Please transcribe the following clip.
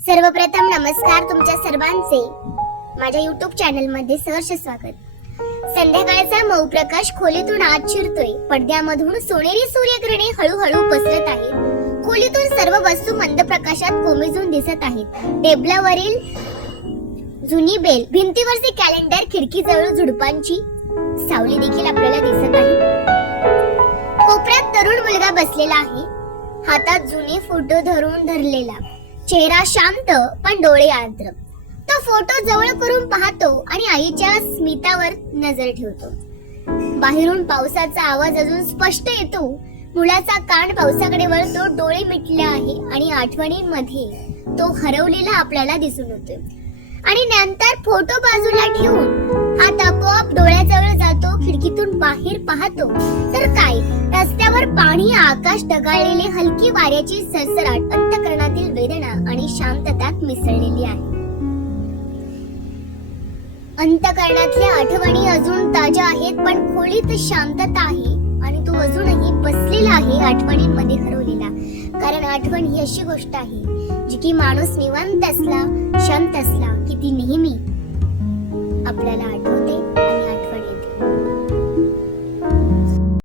सर्वप्रथम नमस्कार तुमच्या सर्वांचे माझ्या YouTube चॅनल मध्ये सहर्ष स्वागत. संध्याकाळचा मऊ प्रकाश खोलीतून आत शिरतोय. पडद्यामधून सोनेरी सूर्यकिरणे हळूहळू पसरत आहेत. खोलीतून सर्व वस्तू मंद प्रकाशात कोमेजून दिसत आहेत. टेबलावरील जुनी बेल, भिंतीवरचे कॅलेंडर, खिडकीजवळ झुडपांची सावली देखील आपल्याला दिसत आहे. कोपऱ्यात तरुण मुलगा बसलेला आहे, हातात जुने फोटो धरलेला. चेहरा शांत पण डोळे आर्द्र. तो फोटो जवळ करून पाहतो आणि आईच्या स्मितावर नजर ठेवतो. बाहेरून पावसाचा आवाज अजून स्पष्ट येतो. मुलाचा कान पावसाकडे वळतो, डोळे मिटले आहे आणि आठवणींमध्ये तो हरवलेला आपल्याला दिसून येतोय. आणि नंतर फोटो बाजूला ठेवून हात आपोआप डोळ्याजवळ जातो. खिडकीतून बाहेर पाहतो तर काय, रस्त्यावर पाणी, आकाश ढगाळलेले, हलकी वाऱ्याची सरसराट अंतःकरणातील वेदना आणि शांततात मिसळलेली आहे. अंतःकरणातल्या आठवणी अजून ताज्या आहेत, पण खोलीत शांतता आहे आणि तो अजूनही बसलेला आहे आठवणींमध्ये हरवलेला. कारण आठवण ही अशी गोष्ट आहे जी की माणूस निवांत असला, शांत असला की ती